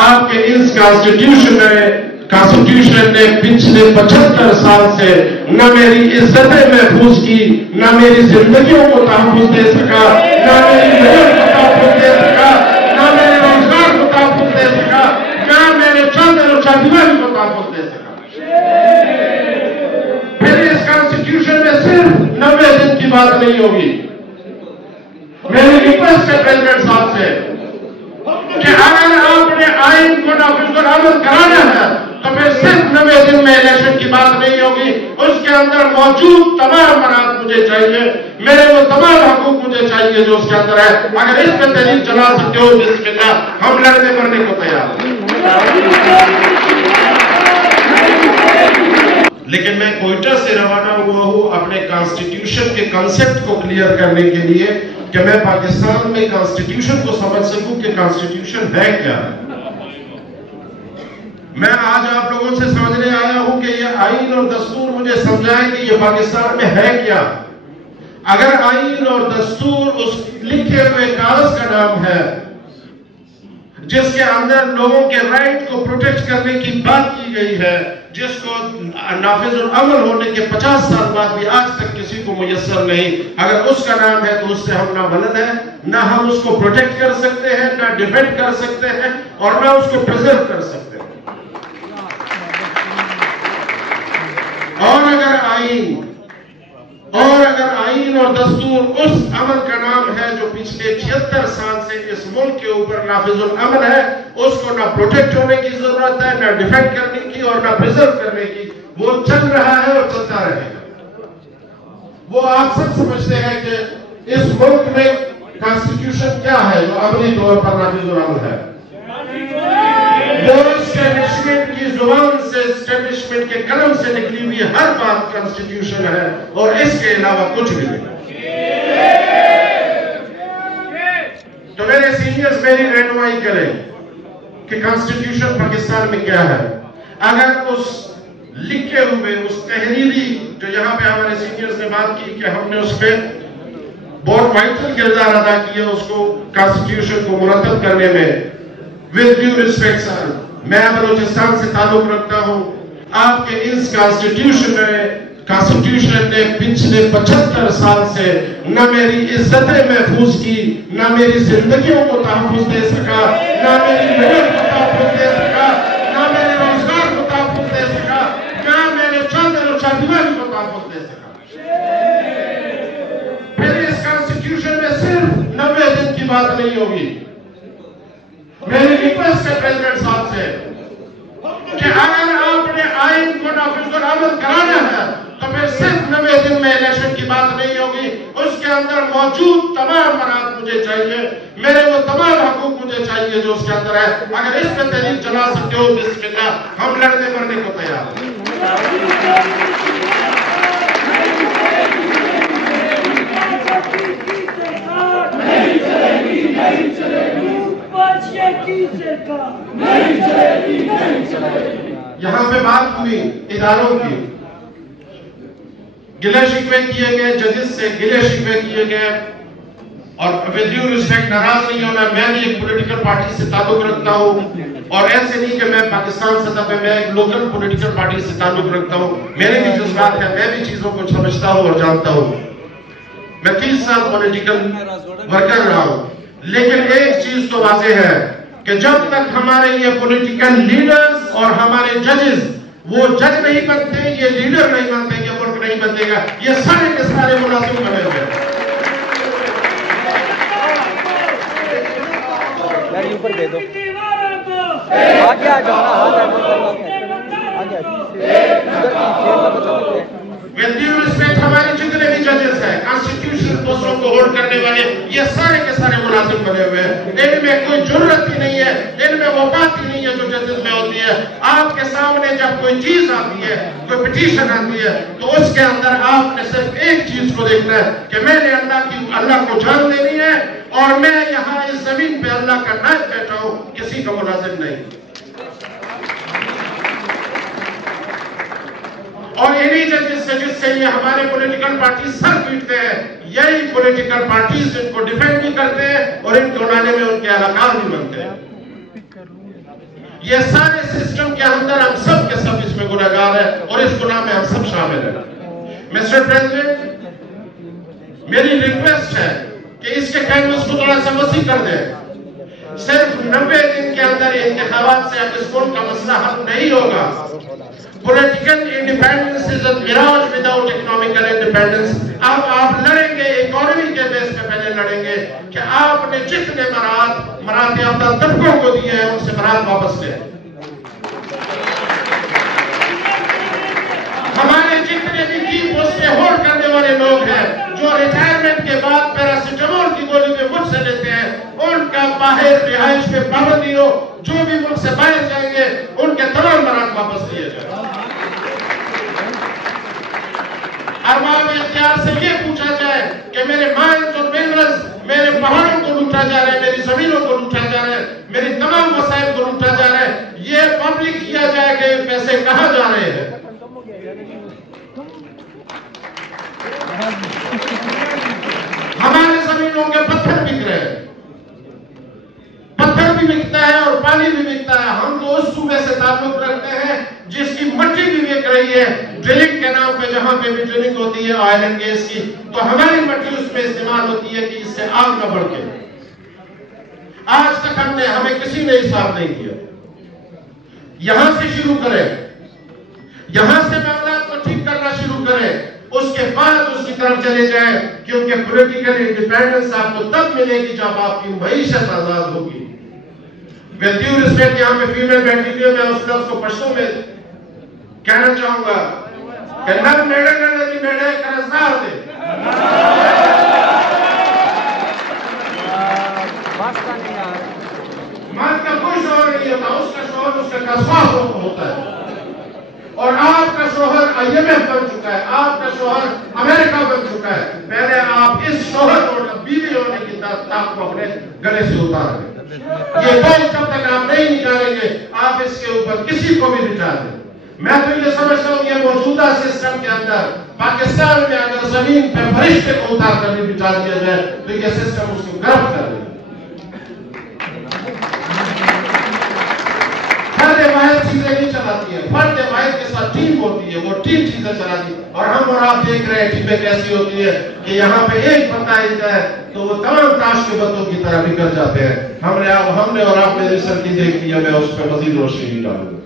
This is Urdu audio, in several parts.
آپ کے اس کانسٹیٹیوشن نے پچھلے 75 سال سے نہ میری عزتیں محفوظ کی، نہ میری زندگیوں کو تحفظ دے سکا، نہ میری محنت کو تحفظ دے سکا، نہ میرے روزگار کو تحفظ دے سکا، نہ میرے چاندر اور چاندیوانی کو تحفظ دے سکا۔ پھر اس کانسٹیٹیوشن میں صرف 90 دن کی بات نہیں ہوگی۔ میری ریکویسٹ ہے پریزیڈنٹ صاحب سے کہ اگر آپ نے آئین کو نافذ العمل کرانا ہے تو پھر صرف 90 دن میں الیکشن کی بات نہیں ہوگی، اس کے اندر موجود تمام مناط مجھے چاہیے، میرے وہ تمام حقوق مجھے چاہیے جو اس کے اندر ہے۔ اگر اس پہ تحریک چلا سکتے ہو بسم اللہ، ہم لڑنے مرنے کو تیار ہیں۔ لیکن میں کوئٹہ سے روانہ ہوا ہوں اپنے کانسٹیٹیوشن کے کنسپٹ کو کلیئر کرنے کے لیے کہ میں پاکستان میں کانسٹیٹیوشن کو سمجھ سکوں کہ کانسٹیٹیوشن ہے کیا۔ میں آج آپ لوگوں سے سمجھنے آیا ہوں کہ یہ آئین اور دستور مجھے سمجھائے کہ یہ پاکستان میں ہے کیا۔ اگر آئین اور دستور اس لکھے ہوئے کاغذ کا نام ہے جس کے اندر لوگوں کے رائٹ کو پروٹیکٹ کرنے کی بات کی گئی ہے، جس کو نافذ العمل ہونے کے 50 سال بعد بھی آج تک کسی کو میسر نہیں، اگر اس کا نام ہے تو اس سے ہم نہ بلد ہیں، نہ ہم اس کو پروٹیکٹ کر سکتے ہیں، نہ ڈیفینڈ کر سکتے ہیں، اور نہ اس کو پریزرو کر سکتے ہیں۔ اور اگر آئین اور دستور اس عمل کا نام ہے جو پچھلے 76 سال سے اس ملک کے اوپر نافذ العمل ہے، اس کو نہ پروٹیکٹ ہونے کی ضرورت ہے، نہ ڈیفینڈ کرنے کی اور نہ پریزرو کرنے کی، وہ چل رہا ہے اور چلتا رہے گا۔ وہ آپ سب سمجھتے ہیں کہ اس ملک میں کانسٹیٹیوشن کیا ہے جو عملی طور پر نافذ العمل ہے۔ وہ اسٹیبلشمنٹ کی زبان سے، اسٹیبلشمنٹ کے قلم سے نکلی ہوئی ہر بات کانسٹیٹیوشن ہے، اور اس کے علاوہ کچھ بھی نہیں۔ تو میرے سینئرز میری رہنمائی کریں کہ کانسٹیٹیوشن پاکستان میں کیا ہے۔ اگر اس لکھے ہوئے اس تحریری جو یہاں پہ ہمارے سینئرز نے بات کی کہ ہم نے اس میں بہت وائٹل کردار ادا کیا اس کو کانسٹیٹیوشن کو مرتب کرنے میں، with due respect sir، میں بلوچستان سے تعلق رکھتا ہوں۔ آپ کے اس کانسٹیٹیوشن نے پچھلے 75 سال سے نہ میری عزتیں محفوظ کی، نہ میری زندگیوں کو تحفظ دے سکا، نہ میری محنت کو تحفظ دے سکا، نہ میرے روزگار کو تحفظ دے سکا، نہ میرے چاندر اور چاندیوانی کو تحفظ دے سکا۔ پھر اس کانسٹیٹیوشن میں صرف 90 دن کی بات نہیں ہوگی۔ میری ریکویسٹ ہے پریزیڈنٹ صاحب سے کہ اگر آپ نے آئین کو نافذ العمل کرانا ہے تو پھر صرف 90 دن میں الیکشن کی بات نہیں ہوگی، اس کے اندر موجود تمام مناط مجھے چاہیے، میرے وہ تمام حقوق مجھے چاہیے جو اس کے اندر ہے۔ اگر اس پہ تحریک چلا سکتے ہو بسم اللہ، ہم لڑنے مرنے کو تیار ہیں۔ یہاں پہ بات ہوئی اداروں کی، گلے شکوے کیے گئے، ججز سے گلے شکوے کیے گئے، اور with due respect ناراض نہیں ہونا، میں بھی ایک پولیٹیکل پارٹی سے تعلق رکھتا ہوں، اور ایسے نہیں کہ میں پاکستان سطح پہ میں ایک لوکل پولیٹیکل پارٹی سے تعلق رکھتا ہوں، میرے بھی جذبات ہیں، میں بھی چیزوں کو سمجھتا ہوں اور جانتا ہوں۔ میں 30 سال پولیٹیکل ورکر رہا ہوں، لیکن ایک چیز تو واضح ہے کہ جب تک ہمارے یہ پولیٹیکل لیڈرز اور ہمارے ججز وہ جج نہیں بنتے، یہ لیڈر نہیں بنتے، یہ ملک نہیں بنتے گا، یہ سارے کے سارے ملازم بنے ہوئے ہیں۔ اوپر دے دو، آگے آ جاؤ with due respect ہمارے جتنے بھی ججز ہیں، کانسٹیٹیوشن پوسٹوں کو ہولڈ کرنے والے، یہ سارے کے سارے ملازم بنے ہوئے ہیں۔ ان میں کوئی جرت ہی نہیں ہے، ان میں وہ بات ہی نہیں ہے جو ججز میں ہوتی ہے۔ آپ کے سامنے جب کوئی چیز آتی ہے، کوئی پٹیشن آتی ہے، تو اس کے اندر آپ نے صرف ایک چیز کو دیکھنا ہے کہ میں نے اللہ کو جان دینی ہے، اور میں یہاں اس زمین پہ اللہ کا نائب بیٹھا ہوں، کسی کا ملازم نہیں۔ اور انہی ججز سے جس سے یہ ہمارے پولیٹیکل پارٹی سر پیٹتے ہیں، یہی پولیٹیکل پارٹیز ان کو ڈیفینڈ بھی کرتے ہیں اور ان کو لانے میں ان کے اہلکار بھی بنتے ہیں۔ یہ سارے سسٹم کے اندر ہم سب کے سب اس میں گناہگار ہیں اور اس گناہ میں ہم سب شامل ہیں. مسٹر پریزیڈنٹ، میری ریکویسٹ ہے کہ اس کے کینوس کو تھوڑا سا وسیع کر دیں. صرف 90 دن کے اندر انتخابات سے اب اس ملک کا مسئلہ حل نہیں ہوگا. Political independence is a mirage without economical independence. اب آپ لڑیں گے اکانومی کے بیس پہ پہلے لڑیں گے کہ آپ نے جتنے مراد یافتہ طبقوں کو دیے ہیں ان سے مراد واپس لیں. ہمارے جتنے بھی کی پوسٹیں ہولڈ کرنے والے لوگ ہیں جو ریٹائرمنٹ کے بعد پیراسیٹامول کی گولی میں مجھ سے لیتے ہیں، ان کا باہر رہائش پہ پابندی ہو. جو بھی ملک سے باہر جائیں گے ان کے تمام مراد واپس لیے جائیں. ارباب اختیار سے یہ پوچھا جائے کہ میرے مائنز اور منرلز، میرے پہاڑوں کو لوٹا جا رہا ہے، میری زمینوں کو لوٹا جا رہا ہے، میری تمام وسائل کو لوٹا جا رہا ہے، یہ پبلک کیا جائے کہ یہ پیسے کہاں جا رہے ہیں. ہمارے زمینوں کے پتھر بک رہے ہیں، پتھر بھی بکتا ہے اور پانی بھی بکتا ہے. ہم تو اس صوبے سے تعلق رکھتے ہیں جس کی مٹی بھی بک رہی ہے ڈرلنگ کے نام پہ. جہاں پہ بھی ڈرلنگ ہوتی ہے آئل اینڈ گیس کی، تو ہماری مٹی اس میں استعمال ہوتی ہے کہ اس سے آگ نہ بڑھے. آج تک ہمیں کسی نے حساب نہیں کیا. یہاں سے شروع کریں، یہاں سے معاملات کو ٹھیک کرنا شروع کریں، اس کے بعد اس کی طرف چلے جائیں. کیونکہ پولیٹیکل انڈیپینڈنس آپ کو تب ملے گی جب آپ کی معیشت آزاد ہوگی. with due respect یہاں پہ فیمل بیٹھی ہوئی، میں اس لفظ کو پشتوں میں کہنا چاہوں گا کہ نب میڑے کرنے کی میڑے قرضدار دے. مرد کا کوئی شوہر نہیں ہوتا، اس کا شوہر اس کا قصواف ہوتا ہے. اور آپ کا شوہر IMF بن چکا ہے، آپ کا شوہر امریکہ بن چکا ہے. پہلے آپ اس شوہر اور بیوی ہونے کی طاقت کو اپنے گلے سے اتار دیں. یہ بوجھ جب تک آپ نہیں نکالیں گے آپ اس کے اوپر کسی کو بھی بٹھا دیں. میں تو یہ سمجھتا ہوں یہ موجودہ سسٹم کے اندر پاکستان میں اگر زمین پہ فرشتے کو اتار کر بھی بٹھا دیا جائے تو یہ سسٹم اس کو گرفت کر دے. فرد واحد چیزیں نہیں چلاتی ہے، فرد واحد کے ساتھ ٹیم ہوتی ہے، وہ ٹیم چیزیں چلاتی ہے. اور ہم اور آپ دیکھ رہے ہیں ٹیمیں کیسی ہوتی ہے کہ یہاں پہ ایک بندہ آتا ہے تو وہ تمام تاش کے بندوں کی طرح نکل جاتے ہیں. ہم نے اور آپ نے ریسرچ کی دیکھ لیا، میں اس پہ مزید روشنی نہیں ڈالوں گا.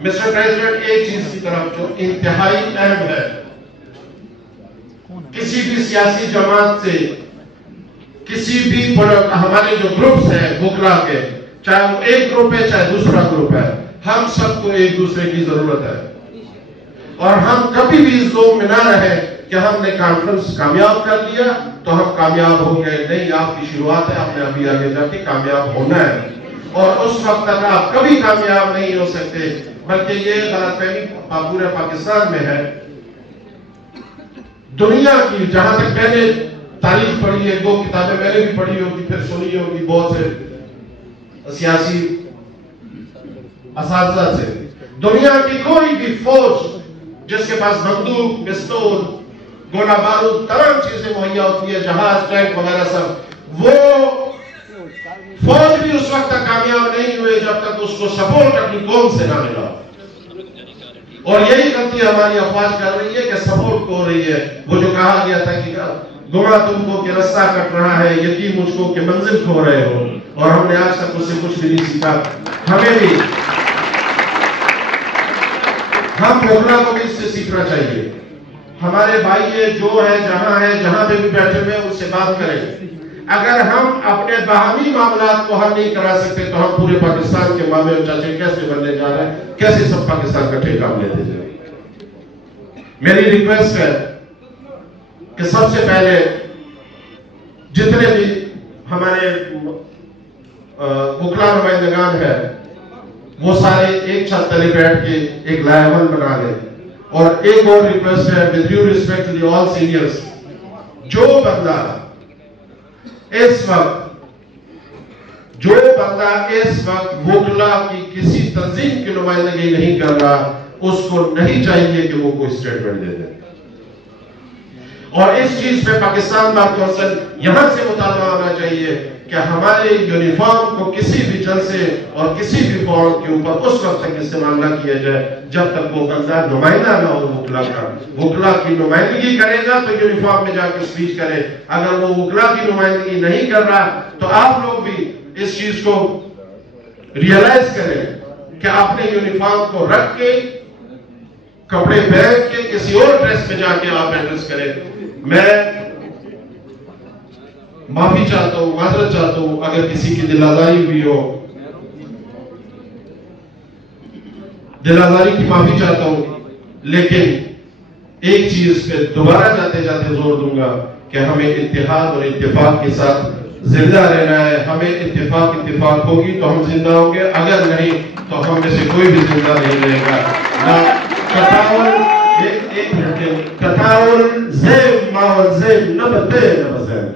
مسٹر پریزیڈنٹ، ایک چیز کی طرف جو انتہائی اہم ہے، کسی بھی سیاسی جماعت سے، کسی بھی ہمارے جو گروپس ہیں وکلا کے، چاہے وہ ایک گروپ ہے چاہے دوسرا گروپ ہے، ہم سب کو ایک دوسرے کی ضرورت ہے. اور ہم کبھی بھی اس ذوق میں نہ رہے کہ ہم نے کانفرنس کامیاب کر لیا تو ہم کامیاب ہو گئے. نہیں، آپ کی شروعات ہے، آپ نے ابھی آگے جا کے کامیاب ہونا ہے. اور اس وقت تک آپ کبھی کامیاب نہیں ہو سکتے. بلکہ یہ غلط فہمی پورے پاکستان میں ہے. دنیا کی جہاں تک میں نے تاریخ پڑھی ہے، 2 کتابیں میں نے بھی پڑھی ہوگی، پھر سنی ہوگی بہت سے سیاسی اساتذہ سے. دنیا کی کوئی بھی فوج جس کے پاس بندوق، پستول، گولہ بارود، تمام چیزیں مہیا ہوتی ہے، جہاز، ٹینک وغیرہ سب، وہ فوج بھی اس وقت تک کامیاب نہیں ہوئے جب تک اس کو سپورٹ اپنی قوم سے نہ ملا. اور یہی غلطی ہماری افواج کر رہی ہے کہ سپورٹ کو ہو رہی ہے. وہ جو کہا گیا تھا کہ گما تم کو کہ رستہ کٹ رہا ہے، یقین مجھ کو کہ منزل کھو رہے ہو. اور ہم نے آج تک اس سے کچھ بھی نہیں سیکھا. ہمیں بھی، ہم بھوکلا کو بھی اس سے سیکھنا چاہیے. ہمارے بھائی جو ہے جہاں پہ بھی بیٹھے ہوئے ان سے بات کریں. اگر ہم اپنے باہمی معاملات کو حل نہیں کرا سکتے تو ہم پورے پاکستان کے مامے اور چاچے کیسے بننے جا رہے ہیں، کیسے سب پاکستان کا ٹھیکہ لیتے جائیں. میری ریکویسٹ ہے کہ سب سے پہلے جتنے بھی ہمارے وکلا نمائندگان ہیں وہ سارے ایک چھت تلے بیٹھ کے ایک لائحہ بنا لیں. اور ایک اور ریکویسٹ ہے with due respect to all seniors، جو بندہ اس وقت وکلا کی کسی تنظیم کی نمائندگی نہیں کر رہا، اس کو نہیں چاہیے کہ وہ کوئی سٹیٹمنٹ دے دے. اور اس چیز پہ پاکستان بار کونسل یہاں سے مطالبہ ہونا چاہیے کہ ہمارے یونیفارم کو کسی بھی جلسے اور کسی بھی فورم کے اوپر اس وقت تک استعمال نہ کیا جائے جب تک وہ بندہ نمائندہ نہ ہو وکلا کا. وکلا کی نمائندگی کرے گا تو یونیفارم میں جا کے اسپیچ کرے. اگر وہ وکلا کی نمائندگی نہیں کر رہا تو آپ لوگ بھی اس چیز کو ریئلائز کریں کہ اپنے یونیفارم کو رکھ کے کپڑے پہن کے کسی اور ڈریس میں جا کے آپ ایڈریس کریں. میں معافی چاہتا ہوں, معذرت چاہتا ہوں اگر کسی کی دل آزاری ہوئی ہو, دل آزاری کی معافی چاہتا ہوں. لیکن ایک چیز پہ دوبارہ جاتے جاتے زور دوں گا کہ ہمیں اتحاد اور اتفاق کے ساتھ زندہ رہنا ہے. ہمیں اتفاق ہوگی تو ہم زندہ ہوں گے, اگر نہیں تو ہم میں سے کوئی بھی زندہ نہیں رہے گا. کتاول زیب ماول زیب نبتے نبزین.